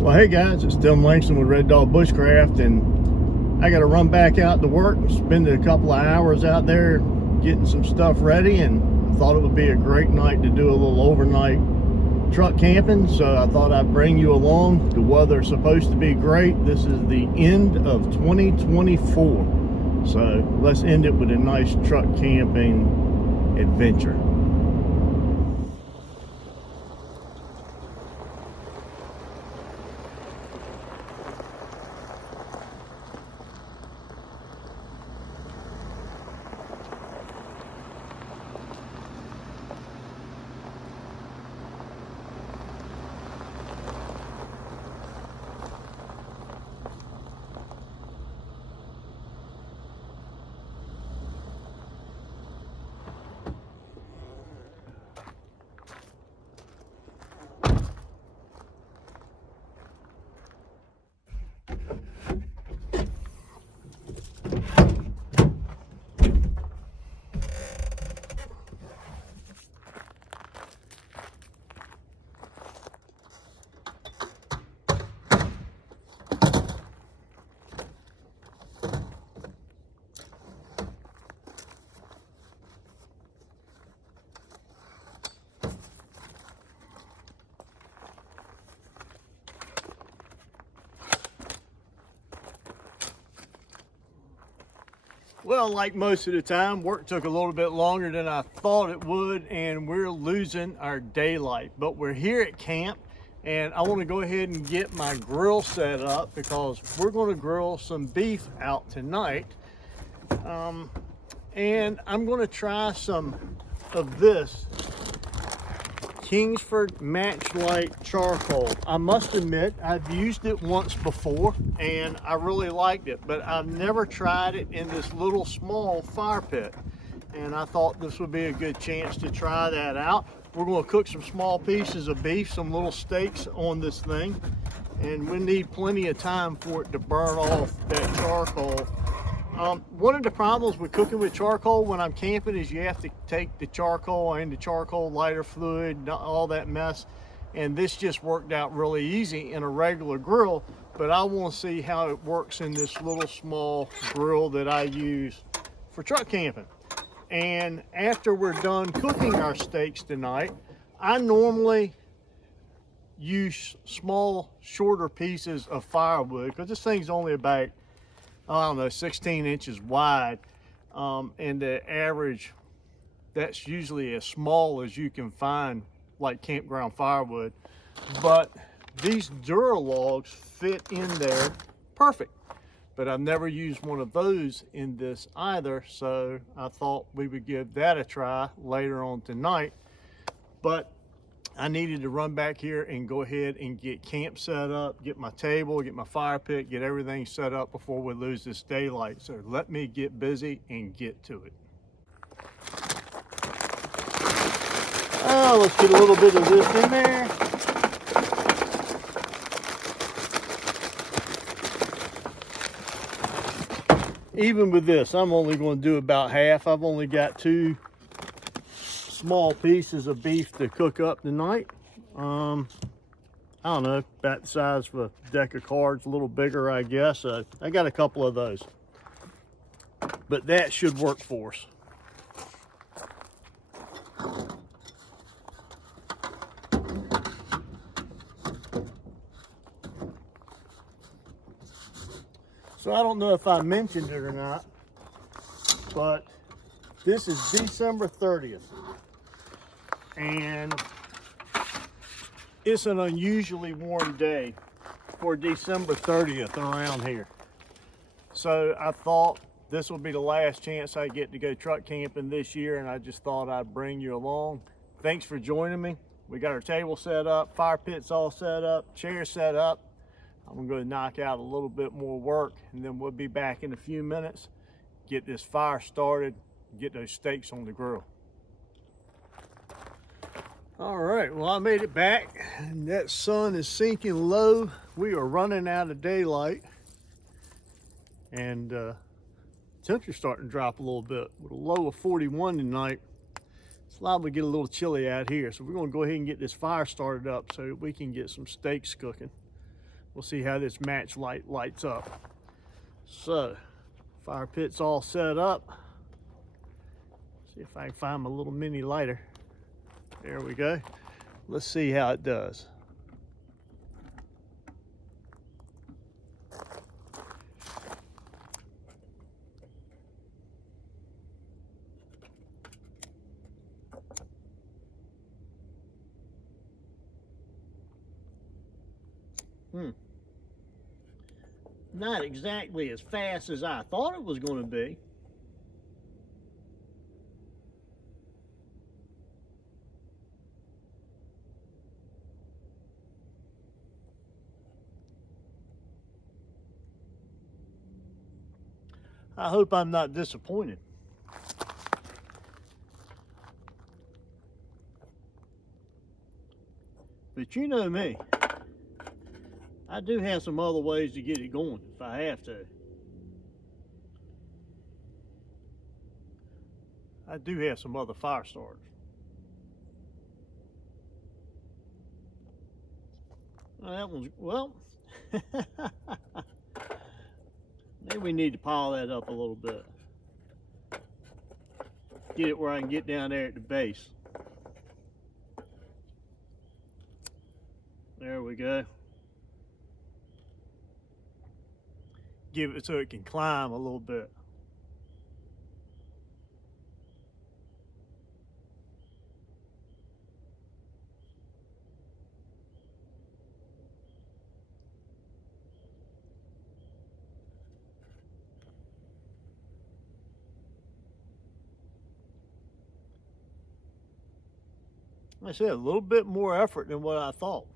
Well, hey guys, it's Tim Langston with Red Dog Bushcraft, and I got to run back out to work, spend a couple of hours out there getting some stuff ready, and thought it would be a great night to do a little overnight truck camping, so I thought I'd bring you along. The weather's supposed to be great. This is the end of 2024, so let's end it with a nice truck camping adventure. Well, like most of the time, work took a little bit longer than I thought it would, and we're losing our daylight. But we're here at camp, and I want to go ahead and get my grill set up because we're going to grill some beef out tonight. And I'm going to try some of this Kingsford Matchlight charcoal. I must admit, I've used it once before and I really liked it, but I've never tried it in this little small fire pit, and I thought this would be a good chance to try that out. We're going to cook some small pieces of beef, some little steaks on this thing, and we need plenty of time for it to burn off that charcoal. One of the problems with cooking with charcoal when I'm camping is you have to take the charcoal and the charcoal lighter fluid, all that mess, and this just worked out really easy in a regular grill, but I want to see how it works in this little small grill that I use for truck camping. And after we're done cooking our steaks tonight, I normally use small, shorter pieces of firewood because this thing's only about, I don't know, 16 inches wide, and the average, that's usually as small as you can find, like campground firewood. But these Duralogs fit in there perfect, but I've never used one of those in this either, so I thought we would give that a try later on tonight. But I needed to run back here and go ahead and get camp set up, get my table, get my fire pit, get everything set up before we lose this daylight. So let me get busy and get to it. Oh, let's get a little bit of this in there. Even with this, I'm only going to do about half. I've only got two small pieces of beef to cook up tonight. I don't know, about the size of a deck of cards, a little bigger, I guess. So I got a couple of those, but that should work for us. So I don't know if I mentioned it or not, but this is December 30th. And it's an unusually warm day for December 30th around here. So I thought this will be the last chance I get to go truck camping this year, and I just thought I'd bring you along. Thanks for joining me. We got our table set up, fire pit's all set up, chairs set up. I'm gonna go knock out a little bit more work, and then we'll be back in a few minutes, get this fire started, get those steaks on the grill. All right, well, I made it back, and that sun is sinking low. We are running out of daylight, and temperature's starting to drop a little bit. With a low of 41 tonight, it's liable to get a little chilly out here. So we're gonna go ahead and get this fire started up so we can get some steaks cooking. We'll see how this match light lights up. So, fire pit's all set up. See if I can find my little mini lighter. There we go. Let's see how it does. Not exactly as fast as I thought it was going to be. I hope I'm not disappointed. But you know me, I do have some other ways to get it going if I have to. I do have some other fire starters. Well, that one's, well, maybe we need to pile that up a little bit. Get it where I can get down there at the base. There we go. Give it so it can climb a little bit. Like I said, a little bit more effort than what I thought.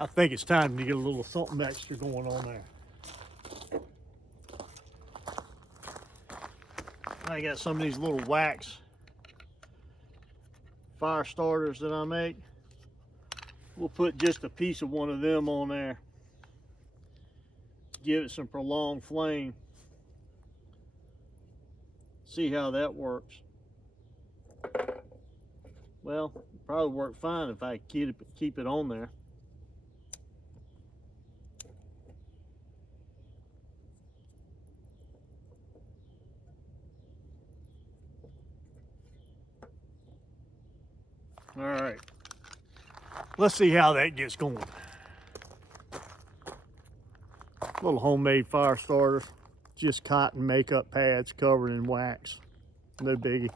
I think it's time to get a little something extra going on there. I got some of these little wax fire starters that I make. We'll put just a piece of one of them on there. Give it some prolonged flame. See how that works. Well, it'd probably work fine if I keep it on there. All right, let's see how that gets going. Little homemade fire starter, just cotton makeup pads covered in wax. No biggie.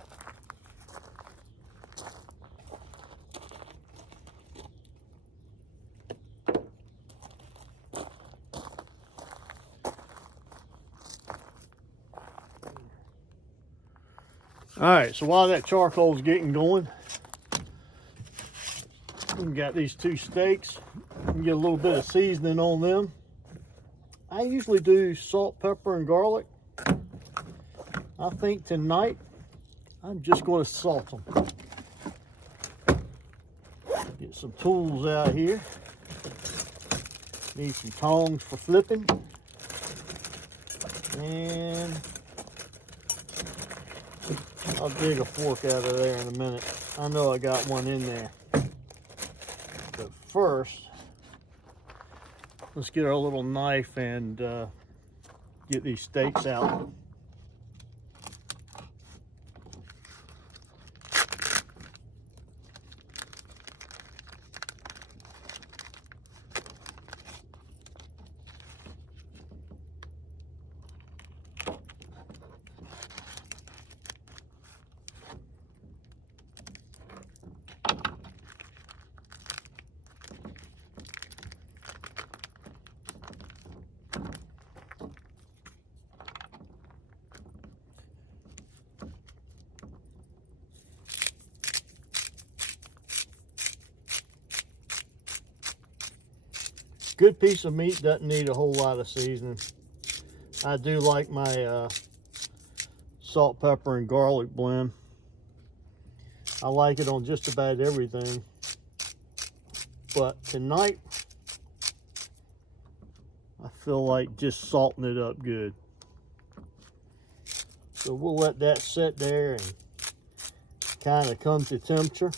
All right, so while that charcoal's getting going, we got these two steaks. We can get a little bit of seasoning on them. I usually do salt, pepper, and garlic. I think tonight I'm just going to salt them. Get some tools out here. Need some tongs for flipping. And I'll dig a fork out of there in a minute. I know I got one in there. But first, let's get our little knife and get these steaks out. Good piece of meat doesn't need a whole lot of seasoning. I do like my salt, pepper, and garlic blend. I like it on just about everything. But tonight, I feel like just salting it up good. So we'll let that sit there and kind of come to temperature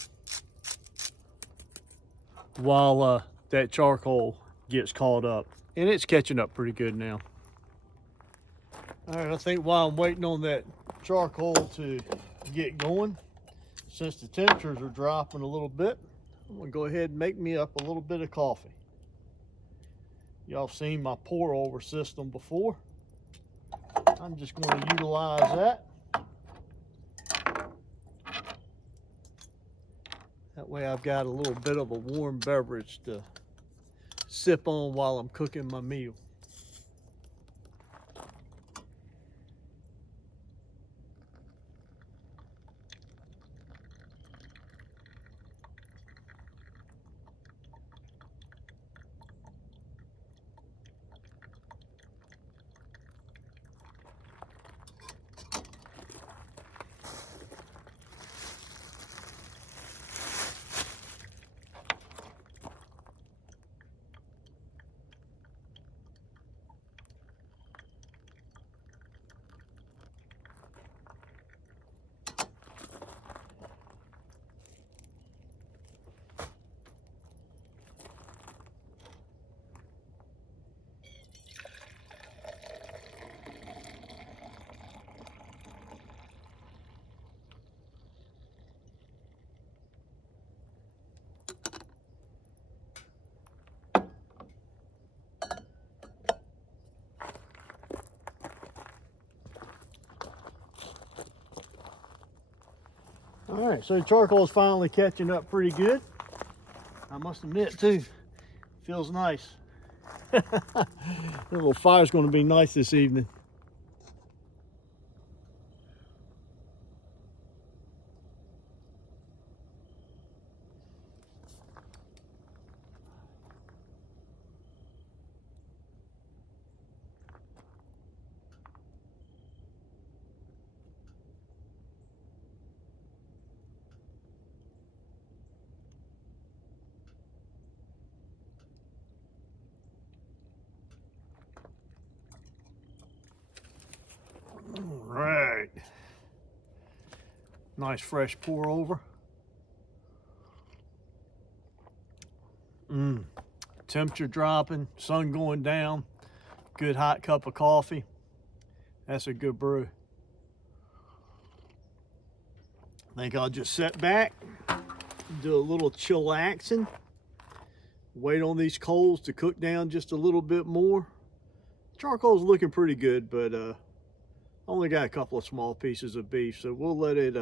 while that charcoal gets caught up. And it's catching up pretty good now. All right, I think while I'm waiting on that charcoal to get going, since the temperatures are dropping a little bit, I'm gonna go ahead and make me up a little bit of coffee. Y'all seen my pour over system before. I'm just going to utilize that. That way I've got a little bit of a warm beverage to sip on while I'm cooking my meal. All right, so the charcoal is finally catching up pretty good. I must admit too, feels nice. The little fire's going to be nice this evening. All right, nice fresh pour over. Temperature dropping, sun going down, good hot cup of coffee. That's a good brew. I think I'll just sit back, do a little chillaxing, wait on these coals to cook down just a little bit more. Charcoal's looking pretty good, but only got a couple of small pieces of beef, so we'll let it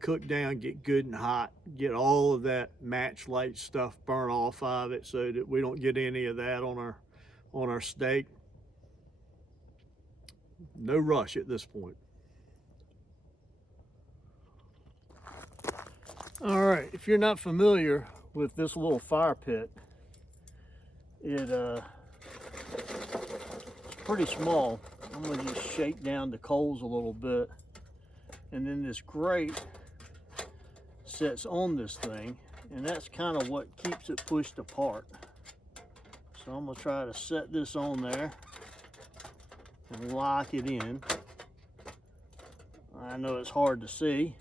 cook down, get good and hot, get all of that match light stuff burn off of it so that we don't get any of that on our steak. No rush at this point. All right, if you're not familiar with this little fire pit, it's pretty small. I'm gonna just shake down the coals a little bit, and then this grate sits on this thing, and that's kind of what keeps it pushed apart. So I'm gonna try to set this on there and lock it in. I know it's hard to see,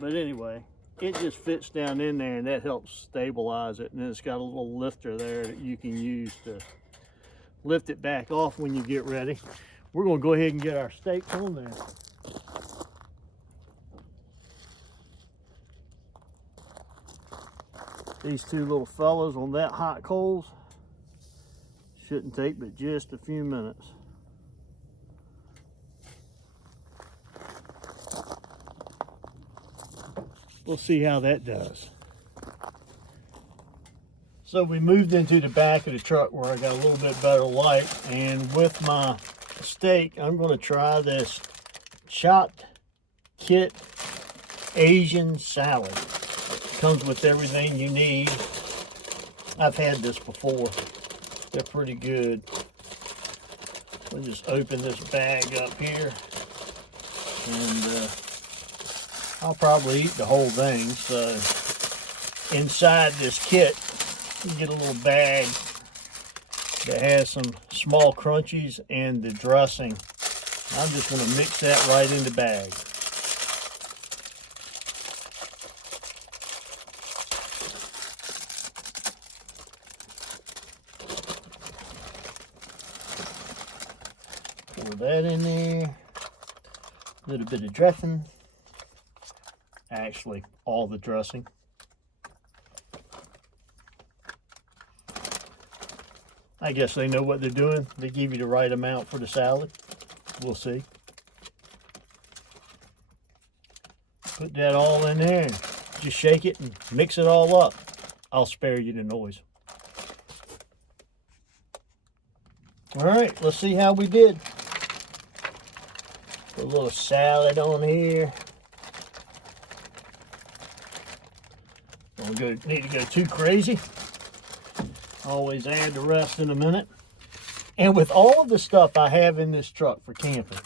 but anyway, it just fits down in there, and that helps stabilize it. And then it's got a little lifter there that you can use to lift it back off when you get ready. We're going to go ahead and get our steaks on there. These two little fellas on that hot coals shouldn't take but just a few minutes. We'll see how that does. So we moved into the back of the truck where I got a little bit better light, and with my steak, I'm going to try this chopped kit Asian salad. It comes with everything you need. I've had this before. They're pretty good. We'll just open this bag up here, and I'll probably eat the whole thing. So inside this kit, you get a little bag that has some small crunchies and the dressing. I'm just going to mix that right in the bag. Pour that in there. A little bit of dressing. Actually, all the dressing. I guess they know what they're doing. They give you the right amount for the salad. We'll see. Put that all in there. Just shake it and mix it all up. I'll spare you the noise. All right, let's see how we did. Put a little salad on here. Don't need to go too crazy. Always add the rest in a minute. And with all of the stuff I have in this truck for camping,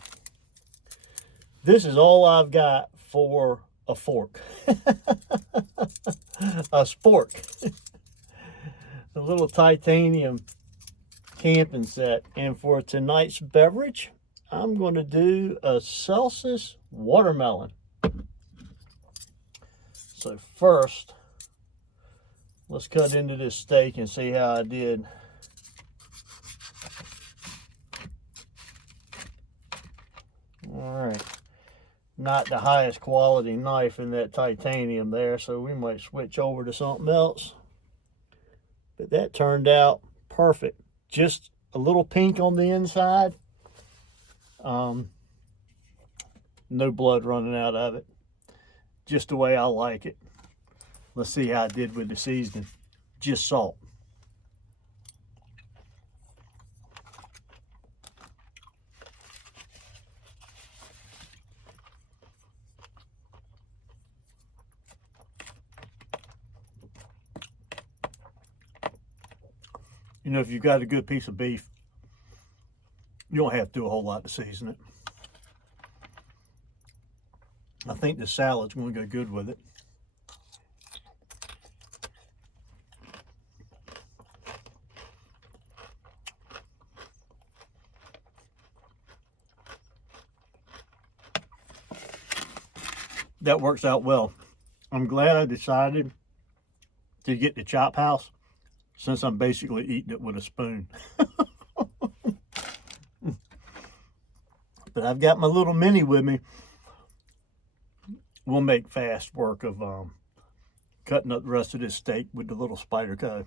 this is all I've got for a fork. A spork. A little titanium camping set. And for tonight's beverage, I'm going to do a Celsius watermelon. So first, let's cut into this steak and see how I did. All right, not the highest quality knife in that titanium there, so we might switch over to something else. But that turned out perfect. Just a little pink on the inside. No blood running out of it. Just the way I like it. Let's see how I did with the seasoning. Just salt. You know, if you've got a good piece of beef, you don't have to do a whole lot to season it. I think the salad's going to go good with it. That works out well. I'm glad I decided to get the chop house, since I'm basically eating it with a spoon. But I've got my little mini with me. We'll make fast work of cutting up the rest of this steak with the little spider cut.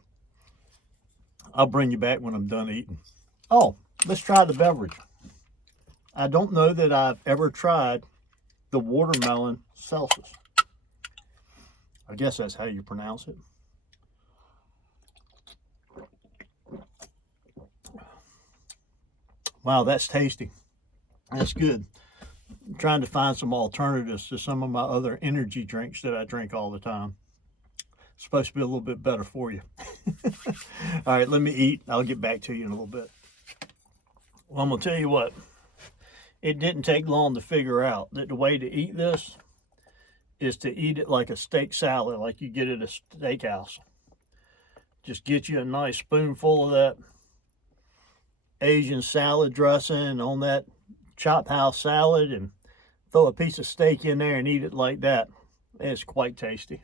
I'll bring you back when I'm done eating. Oh, let's try the beverage. I don't know that I've ever tried the watermelon Celsius. I guess that's how you pronounce it. Wow, that's tasty. That's good. I'm trying to find some alternatives to some of my other energy drinks that I drink all the time. It's supposed to be a little bit better for you. All right, let me eat. I'll get back to you in a little bit. Well, I'm going to tell you what. It didn't take long to figure out that the way to eat this is to eat it like a steak salad, like you get at a steakhouse. Just get you a nice spoonful of that Asian salad dressing on that chop house salad and throw a piece of steak in there and eat it like that. It's quite tasty.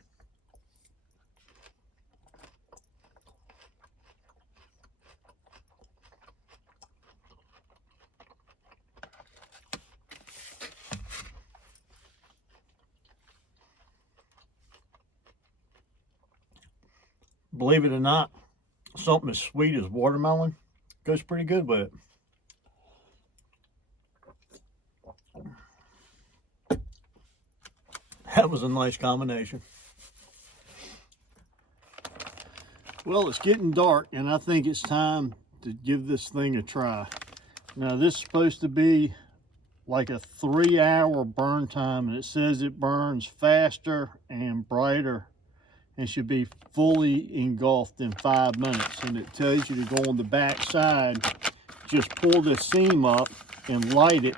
Believe it or not, something as sweet as watermelon goes pretty good with it. That was a nice combination. Well, it's getting dark and I think it's time to give this thing a try. Now this is supposed to be like a 3-hour burn time, and it says it burns faster and brighter and should be fully engulfed in 5 minutes. And it tells you to go on the back side, just pull the seam up and light it,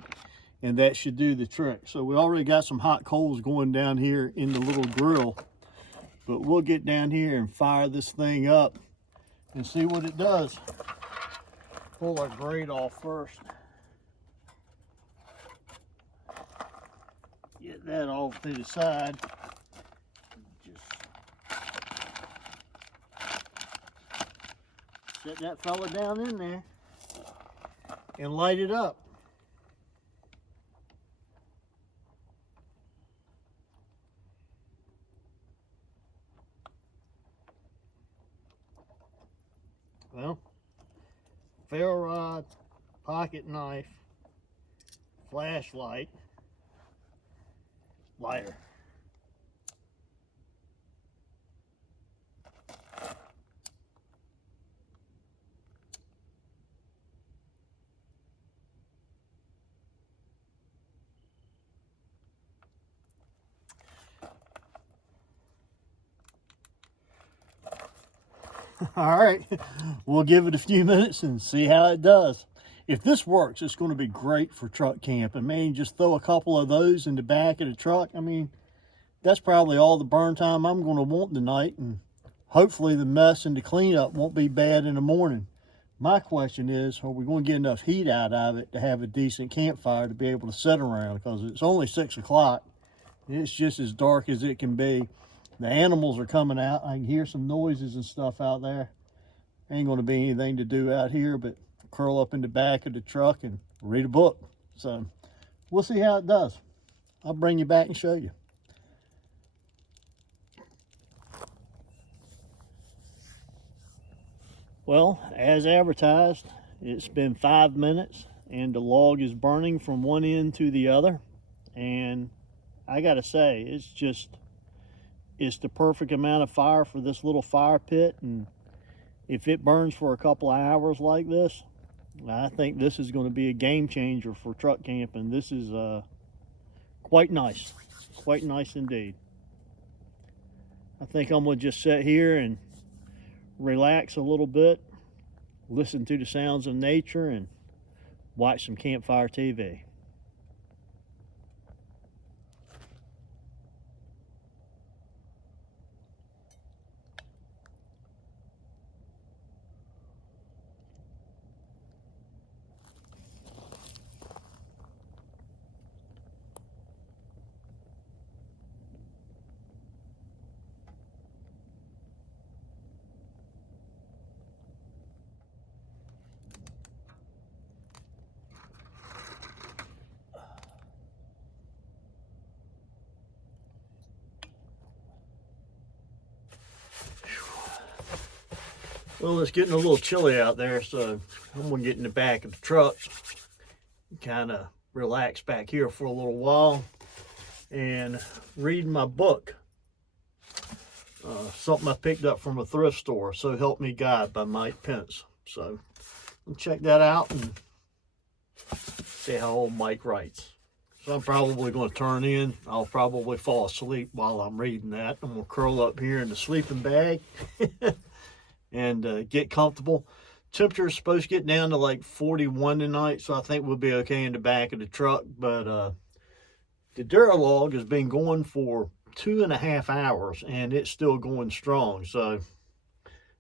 and that should do the trick. So we already got some hot coals going down here in the little grill, but we'll get down here and fire this thing up and see what it does. pull our grate off first. Get that off to the side. Just set that fella down in there and light it up. Well, ferro rod, pocket knife, flashlight, lighter. All right, we'll give it a few minutes and see how it does. If this works, it's going to be great for truck camping. Man, just throw a couple of those in the back of the truck. I mean, that's probably all the burn time I'm going to want tonight, and hopefully the mess and the cleanup won't be bad in the morning. My question is, are we going to get enough heat out of it to have a decent campfire to be able to sit around? Because it's only 6 o'clock. It's just as dark as it can be. The animals are coming out. I can hear some noises and stuff out there. Ain't going to be anything to do out here but curl up in the back of the truck and read a book. So we'll see how it does. I'll bring you back and show you. Well, as advertised, it's been 5 minutes and the log is burning from one end to the other. And I gotta say, it's the perfect amount of fire for this little fire pit. And if it burns for a couple of hours like this, I think this is going to be a game changer for truck camping. This is quite nice indeed. I think I'm going to just sit here and relax a little bit, listen to the sounds of nature, and watch some campfire TV. Well, it's getting a little chilly out there, so I'm gonna get in the back of the truck, kind of relax back here for a little while and read my book. Something I picked up from a thrift store, So Help Me God by Mike Pence. So I'll check that out and see how old Mike writes. So I'm probably going to turn in. I'll probably fall asleep while I'm reading that. I'm going to curl up here in the sleeping bag and get comfortable. Temperature is supposed to get down to like 41 tonight, so I think we'll be okay in the back of the truck. But the Duralog has been going for 2.5 hours and it's still going strong. So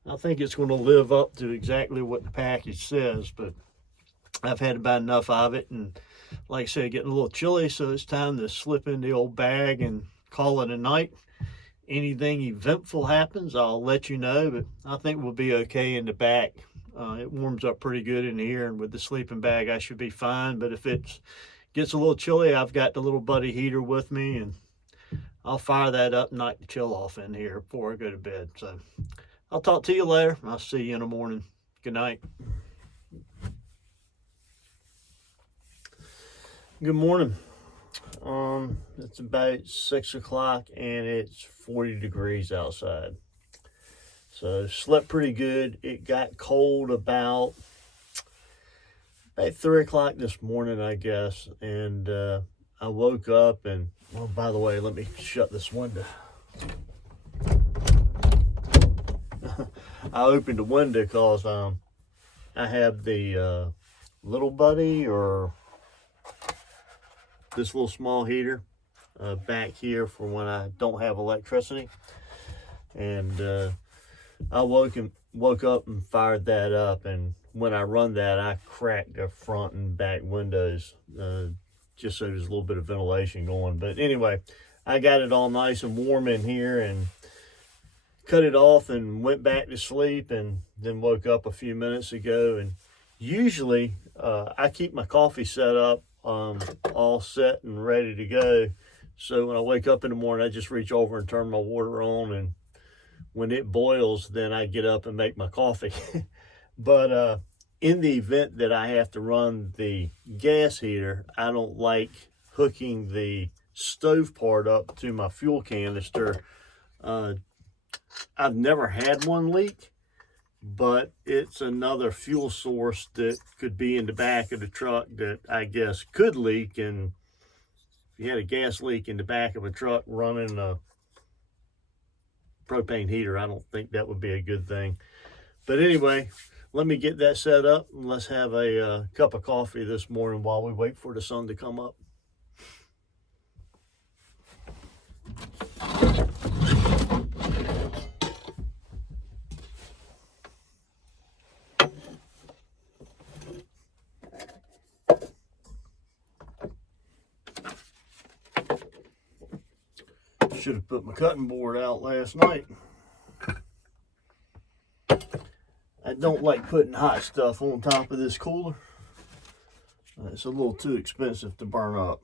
I think it's going to live up to exactly what the package says. But I've had about enough of it, and like I said, getting a little chilly, so it's time to slip in the old bag and call it a night. Anything eventful happens, I'll let you know, but I think we'll be okay in the back. It warms up pretty good in here, and with the sleeping bag I should be fine. But if it gets a little chilly, I've got the little buddy heater with me, and I'll fire that up and knock the chill off in here before I go to bed. So I'll talk to you later. I'll see you in the morning. Good night. Good morning. It's about 6 o'clock and it's 40 degrees outside. So slept pretty good. It got cold about 3 o'clock this morning, I guess. And I woke up and, well, by the way, let me shut this window. I opened the window because I have the little buddy, or this little small heater back here for when I don't have electricity. And I woke up and fired that up, and when I run that, I crack the front and back windows just so there's a little bit of ventilation going. But anyway, I got it all nice and warm in here and cut it off and went back to sleep, and then woke up a few minutes ago. And usually I keep my coffee set up all set and ready to go, so when I wake up in the morning I just reach over and turn my water on, and when it boils then I get up and make my coffee. But in the event that I have to run the gas heater, I don't like hooking the stove part up to my fuel canister. I've never had one leak, but it's another fuel source that could be in the back of the truck that I guess could leak. And if you had a gas leak in the back of a truck running a propane heater, I don't think that would be a good thing. But anyway, let me get that set up and let's have a cup of coffee this morning while we wait for the sun to come up. Should have put my cutting board out last night. I don't like putting hot stuff on top of this cooler. It's a little too expensive to burn up.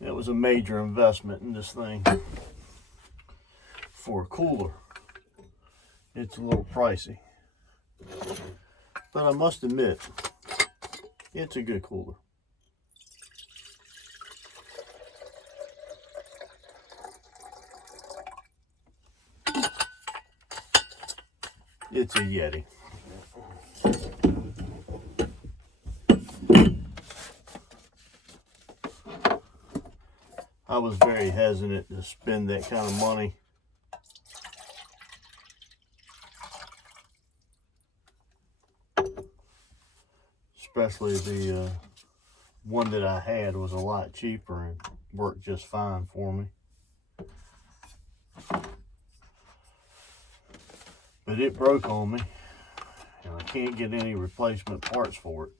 It was a major investment in this thing. For a cooler, it's a little pricey. But I must admit, it's a good cooler. It's a Yeti. I was very hesitant to spend that kind of money. Especially the one that I had was a lot cheaper and worked just fine for me. But it broke on me, and I can't get any replacement parts for it.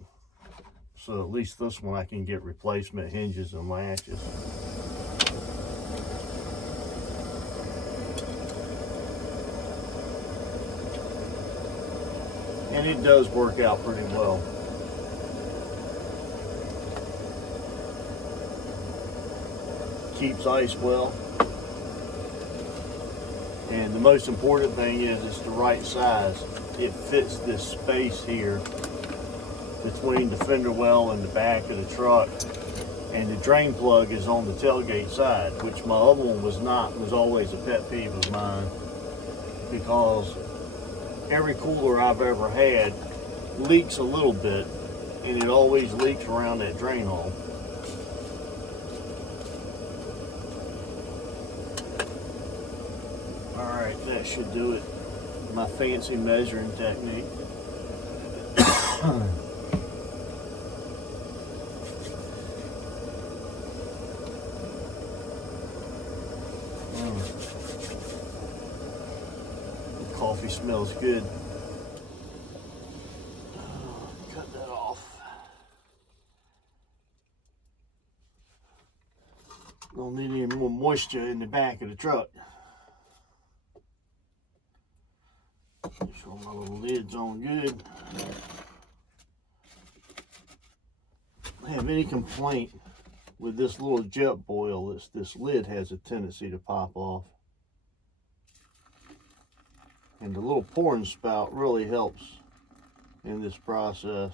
So at least this one I can get replacement hinges and latches. And it does work out pretty well. Keeps ice well. And the most important thing is it's the right size. It fits this space here between the fender well and the back of the truck. And the drain plug is on the tailgate side, which my other one was not. It was always a pet peeve of mine, because every cooler I've ever had leaks a little bit, and it always leaks around that drain hole. Alright, that should do it. My fancy measuring technique. The coffee smells good. Cut that off. Don't need any more moisture in the back of the truck. Make sure my little lid's on good. I have any complaint with this little jet boil, this lid has a tendency to pop off. And the little pouring spout really helps in this process.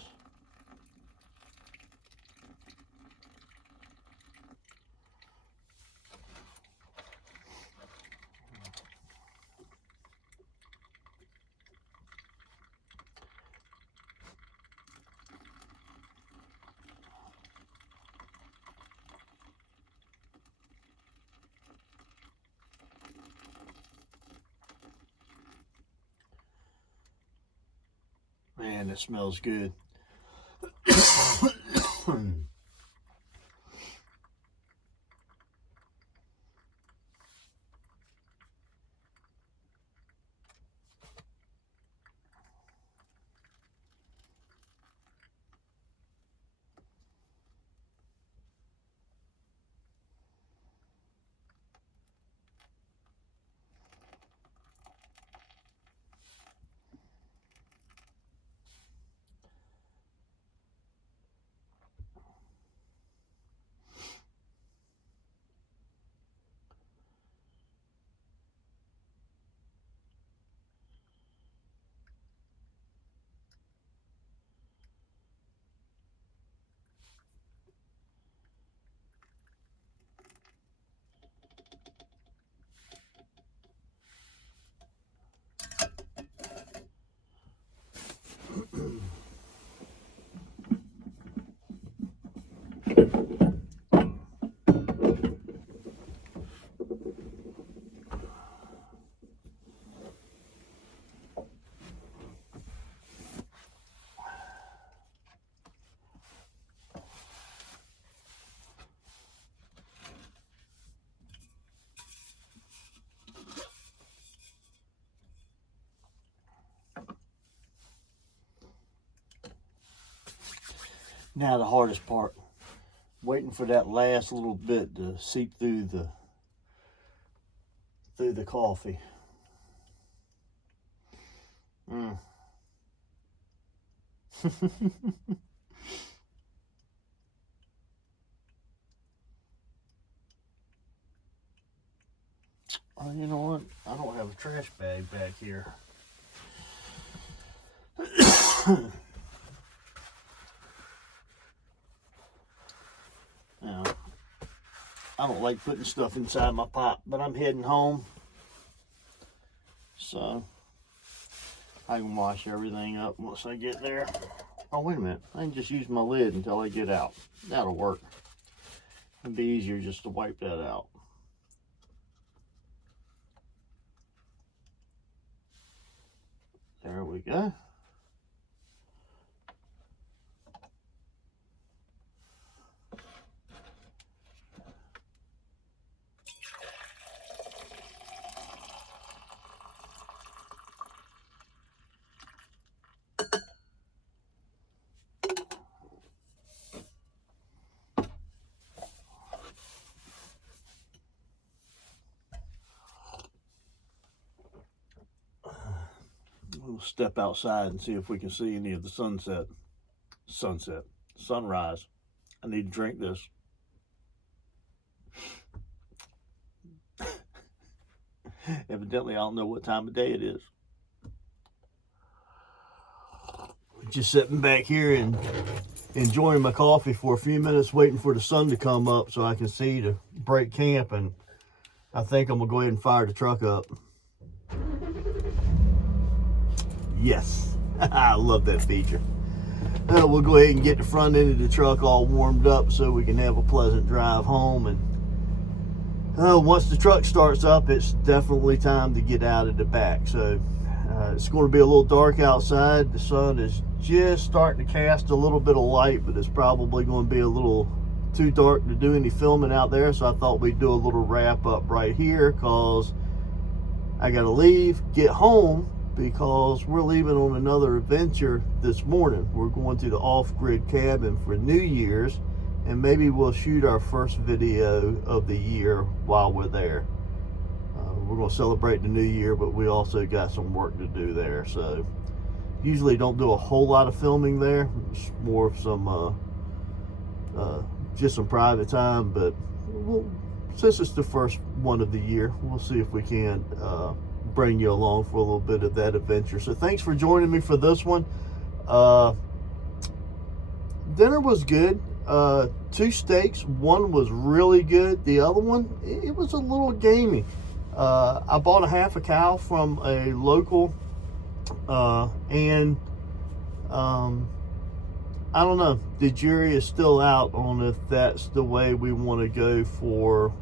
Man, it smells good. Now the hardest part, waiting for that last little bit to seep through the coffee. Mm. Oh, you know what? I don't have a trash bag back here. Now, I don't like putting stuff inside my pot, but I'm heading home, so I can wash everything up once I get there. Oh, wait a minute. I can just use my lid until I get out. That'll work. It'd be easier just to wipe that out. There we go. We'll step outside and see if we can see any of the sunrise. I need to drink this. Evidently, I don't know what time of day it is. Just sitting back here and enjoying my coffee for a few minutes, waiting for the sun to come up so I can see to break camp, and I think I'm gonna go ahead and fire the truck up. Yes, I love that feature. We'll go ahead and get the front end of the truck all warmed up so we can have a pleasant drive home. And once the truck starts up, it's definitely time to get out of the back. So it's going to be a little dark outside. The sun is just starting to cast a little bit of light, but it's probably going to be a little too dark to do any filming out there. So I thought we'd do a little wrap up right here, because I got to leave, get home, because we're leaving on another adventure this morning. We're going to the off-grid cabin for New Year's, and maybe we'll shoot our first video of the year while we're there. We're going to celebrate the new year, but we also got some work to do there. So usually don't do a whole lot of filming there. It's more of some just some private time, but since it's the first one of the year, we'll see if we can bring you along for a little bit of that adventure. So thanks for joining me for this one. Dinner was good. 2 steaks. One was really good. The other one, it was a little gamey. I bought a half a cow from a local, and I don't know, the jury is still out on if that's the way we want to go for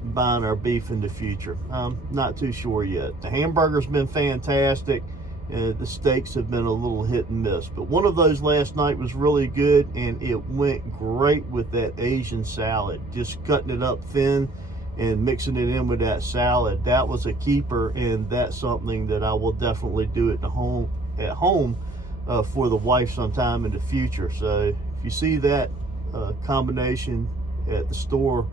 buying our beef in the future. I'm not too sure yet. The hamburger's been fantastic. The steaks have been a little hit and miss, but one of those last night was really good, and it went great with that Asian salad. Just cutting it up thin and mixing it in with that salad, that was a keeper, and that's something that I will definitely do at home for the wife sometime in the future. So if you see that combination at the store,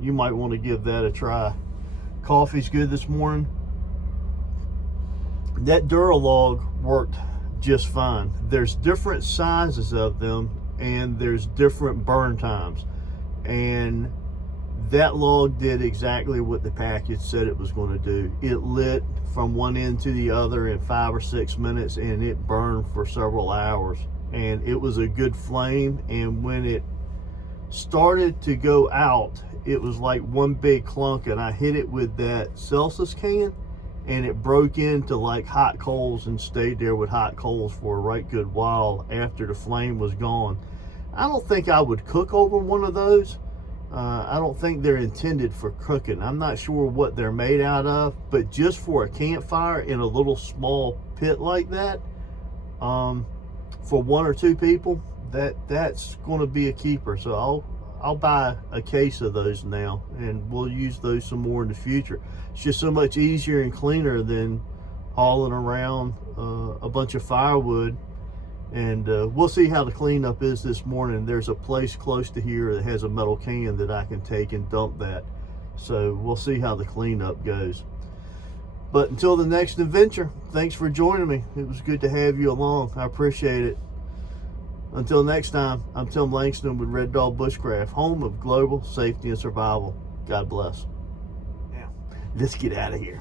you might want to give that a try. Coffee's good this morning. That Duralog worked just fine. There's different sizes of them, and there's different burn times, and that log did exactly what the package said it was going to do. It lit from one end to the other in 5 or 6 minutes, and it burned for several hours, and it was a good flame. And when it started to go out, it was like one big clunk, and I hit it with that Celsius can, and it broke into like hot coals and stayed there with hot coals for a right good while after the flame was gone. I don't think I would cook over one of those. I don't think they're intended for cooking. I'm not sure what they're made out of, but just for a campfire in a little small pit like that, for 1 or 2 people, that's going to be a keeper. So I'll buy a case of those now, and we'll use those some more in the future. It's just so much easier and cleaner than hauling around a bunch of firewood. And we'll see how the cleanup is this morning. There's a place close to here that has a metal can that I can take and dump that. So we'll see how the cleanup goes. But until the next adventure, thanks for joining me. It was good to have you along. I appreciate it. Until next time, I'm Tim Langston with Red Dog Bushcraft, home of global safety and survival. God bless. Now, let's get out of here.